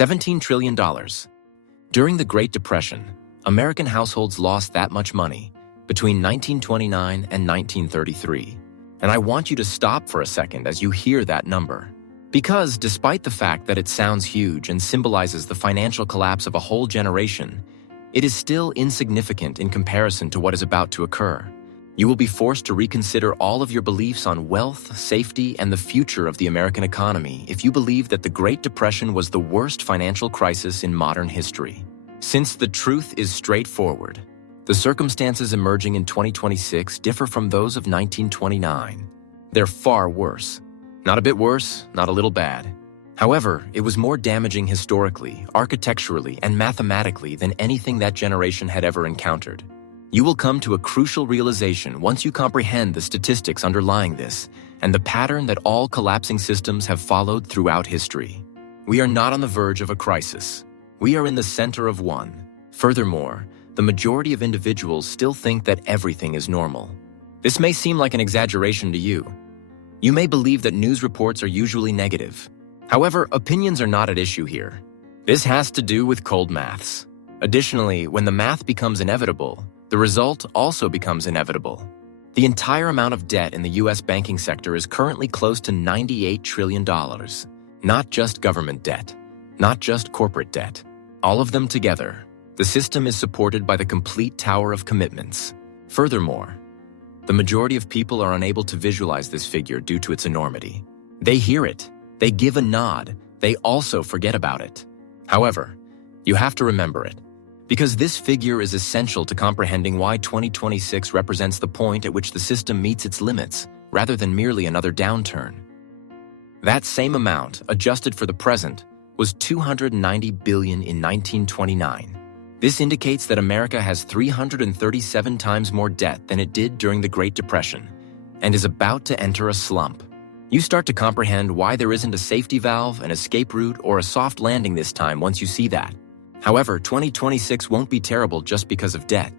$17 trillion. During the Great Depression, American households lost that much money between 1929 and 1933. And I want you to stop for a second as you hear that number. Because despite the fact that it sounds huge and symbolizes the financial collapse of a whole generation, it is still insignificant in comparison to what is about to occur. You will be forced to reconsider all of your beliefs on wealth, safety, and the future of the American economy if you believe that the Great Depression was the worst financial crisis in modern history. Since the truth is straightforward, the circumstances emerging in 2026 differ from those of 1929. They're far worse. Not a bit worse, not a little bad. However, it was more damaging historically, architecturally, and mathematically than anything that generation had ever encountered. You will come to a crucial realization once you comprehend the statistics underlying this and the pattern that all collapsing systems have followed throughout history. We are not on the verge of a crisis. We are in the center of one. Furthermore, the majority of individuals still think that everything is normal. This may seem like an exaggeration to you. You may believe that news reports are usually negative. However, opinions are not at issue here. This has to do with cold maths. Additionally, when the math becomes inevitable, the result also becomes inevitable. The entire amount of debt in the U.S. banking sector is currently close to $98 trillion. Not just government debt, not just corporate debt. All of them together. The system is supported by the complete tower of commitments. Furthermore, the majority of people are unable to visualize this figure due to its enormity. They hear it, they give a nod, they also forget about it. However, you have to remember it, because this figure is essential to comprehending why 2026 represents the point at which the system meets its limits, rather than merely another downturn. That same amount, adjusted for the present, was $290 billion in 1929. This indicates that America has 337 times more debt than it did during the Great Depression, and is about to enter a slump. You start to comprehend why there isn't a safety valve, an escape route, or a soft landing this time once you see that. However, 2026 won't be terrible just because of debt.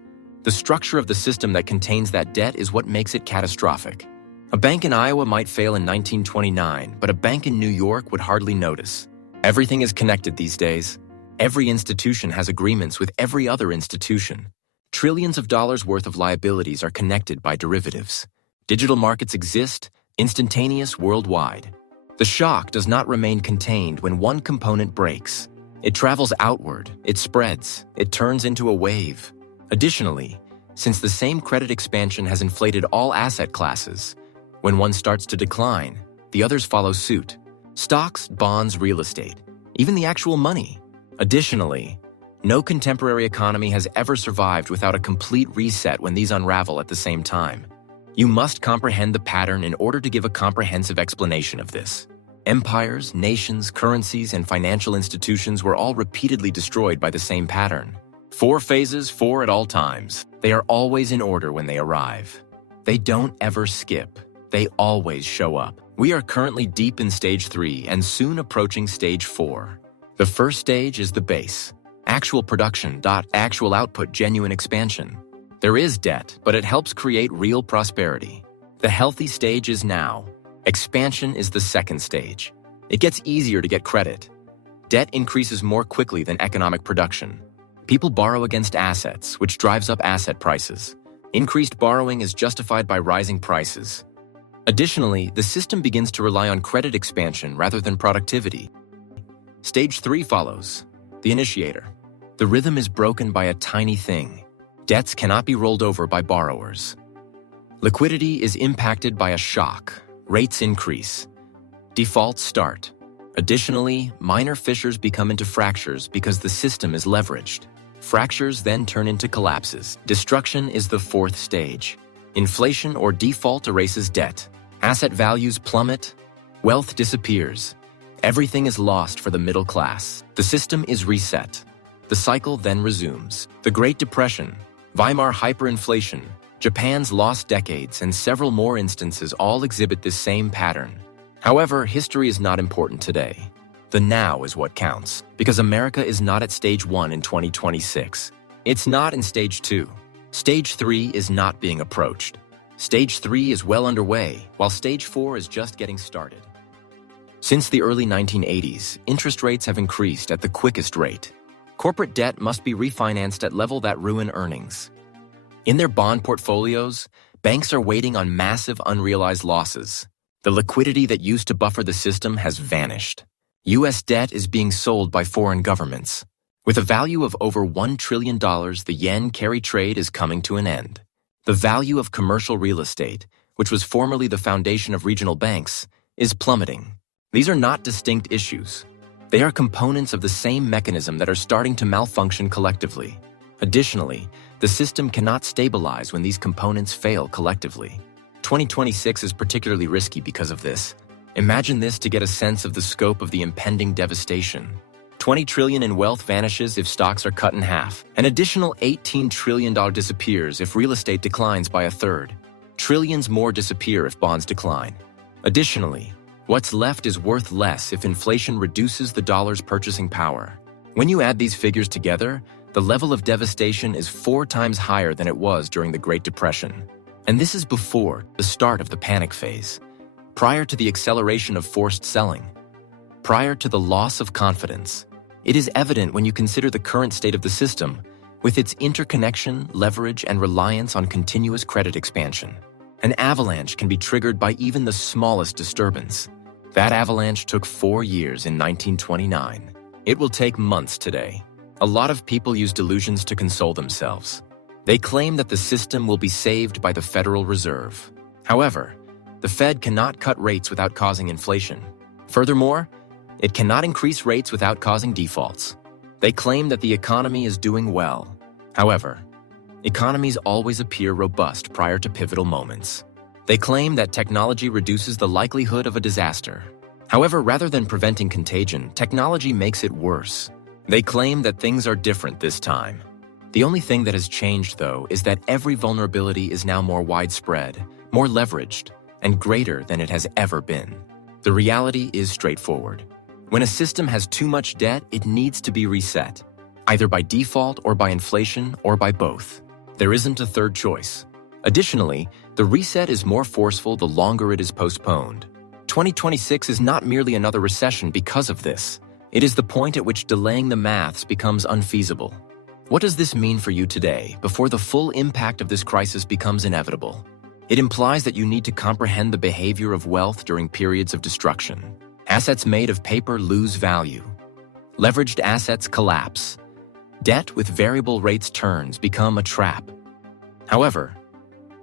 The structure of the system that contains that debt is what makes it catastrophic. A bank in Iowa might fail in 1929, but a bank in New York would hardly notice. Everything is connected these days. Every institution has agreements with every other institution. Trillions of dollars worth of liabilities are connected by derivatives. Digital markets exist, instantaneous worldwide. The shock does not remain contained when one component breaks. It travels outward, it spreads, it turns into a wave. Additionally, since the same credit expansion has inflated all asset classes, when one starts to decline, the others follow suit. Stocks, bonds, real estate, even the actual money. Additionally, no contemporary economy has ever survived without a complete reset when these unravel at the same time. You must comprehend the pattern in order to give a comprehensive explanation of this. Empires, nations, currencies, and financial institutions were all repeatedly destroyed by the same pattern. 4 phases, 4 at all times. They are always in order when they arrive. They don't ever skip. They always show up. We are currently deep in stage 3 and soon approaching stage 4. The first stage is the base. Actual production. Actual output. Genuine expansion. There is debt, but it helps create real prosperity. The healthy stage is now. Expansion is the second stage. It gets easier to get credit. Debt increases more quickly than economic production. People borrow against assets, which drives up asset prices. Increased borrowing is justified by rising prices. Additionally, the system begins to rely on credit expansion rather than productivity. Stage 3 follows. The initiator. The rhythm is broken by a tiny thing. Debts cannot be rolled over by borrowers. Liquidity is impacted by a shock. Rates increase. Defaults start. Additionally, minor fissures become into fractures because the system is leveraged. Fractures then turn into collapses. Destruction is the 4th stage. Inflation or default erases debt. Asset values plummet. Wealth disappears. Everything is lost for the middle class. The system is reset. The cycle then resumes. The Great Depression, Weimar hyperinflation, Japan's lost decades, and several more instances all exhibit this same pattern. However, history is not important today. The now is what counts, because America is not at stage 1 in 2026. It's not in stage 2. Stage 3 is not being approached. Stage 3 is well underway, while stage 4 is just getting started. Since the early 1980s, interest rates have increased at the quickest rate. Corporate debt must be refinanced at level that ruin earnings. In their bond portfolios, banks are waiting on massive unrealized losses. The liquidity that used to buffer the system has vanished. U.S. debt is being sold by foreign governments. With a value of over $1 trillion, the yen carry trade is coming to an end. The value of commercial real estate, which was formerly the foundation of regional banks, is plummeting. These are not distinct issues. They are components of the same mechanism that are starting to malfunction collectively. Additionally, the system cannot stabilize when these components fail collectively. 2026 is particularly risky because of this. Imagine this to get a sense of the scope of the impending devastation. $20 trillion in wealth vanishes if stocks are cut in half. An additional $18 trillion disappears if real estate declines by a third. Trillions more disappear if bonds decline. Additionally, what's left is worth less if inflation reduces the dollar's purchasing power. When you add these figures together, the level of devastation is 4 times higher than it was during the Great Depression. And this is before the start of the panic phase, prior to the acceleration of forced selling, prior to the loss of confidence. It is evident when you consider the current state of the system, with its interconnection, leverage, and reliance on continuous credit expansion. An avalanche can be triggered by even the smallest disturbance. That avalanche took 4 years in 1929. It will take months today. A lot of people use delusions to console themselves. They claim that the system will be saved by the Federal Reserve. However, the Fed cannot cut rates without causing inflation. Furthermore, it cannot increase rates without causing defaults. They claim that the economy is doing well. However, economies always appear robust prior to pivotal moments. They claim that technology reduces the likelihood of a disaster. However, rather than preventing contagion, technology makes it worse. They claim that things are different this time. The only thing that has changed, though, is that every vulnerability is now more widespread, more leveraged, and greater than it has ever been. The reality is straightforward. When a system has too much debt, it needs to be reset, either by default or by inflation or by both. There isn't a third choice. Additionally, the reset is more forceful the longer it is postponed. 2026 is not merely another recession because of this. It is the point at which delaying the maths becomes unfeasible. What does this mean for you today, before the full impact of this crisis becomes inevitable? It implies that you need to comprehend the behavior of wealth during periods of destruction. Assets made of paper lose value. Leveraged assets collapse. Debt with variable rates turns become a trap. However,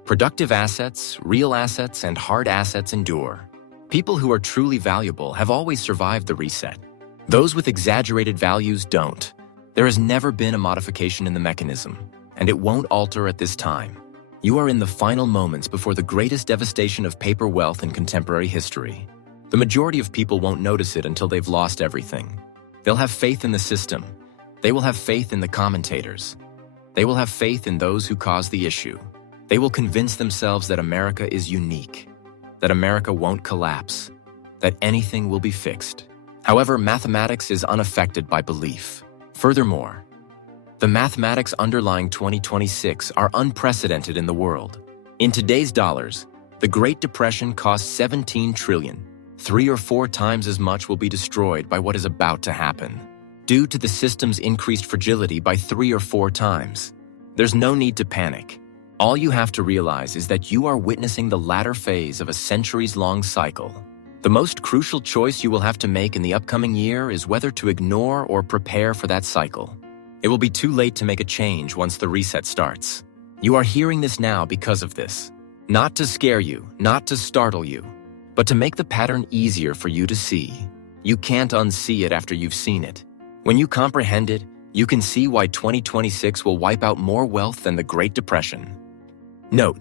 productive assets, real assets, and hard assets endure. People who are truly valuable have always survived the reset. Those with exaggerated values don't. There has never been a modification in the mechanism, and it won't alter at this time. You are in the final moments before the greatest devastation of paper wealth in contemporary history. The majority of people won't notice it until they've lost everything. They'll have faith in the system. They will have faith in the commentators. They will have faith in those who caused the issue. They will convince themselves that America is unique, that America won't collapse, that anything will be fixed. However, mathematics is unaffected by belief. Furthermore, the mathematics underlying 2026 are unprecedented in the world. In today's dollars, the Great Depression cost $17 trillion. 3 or 4 times as much will be destroyed by what is about to happen, due to the system's increased fragility by 3 or 4 times. There's no need to panic. All you have to realize is that you are witnessing the latter phase of a centuries-long cycle. The most crucial choice you will have to make in the upcoming year is whether to ignore or prepare for that cycle. It will be too late to make a change once the reset starts. You are hearing this now because of this. Not to scare you, not to startle you, but to make the pattern easier for you to see. You can't unsee it after you've seen it. When you comprehend it, you can see why 2026 will wipe out more wealth than the Great Depression. Note: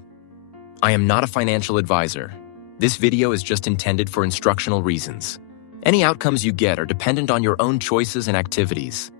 I am not a financial advisor. This video is just intended for instructional reasons. Any outcomes you get are dependent on your own choices and activities.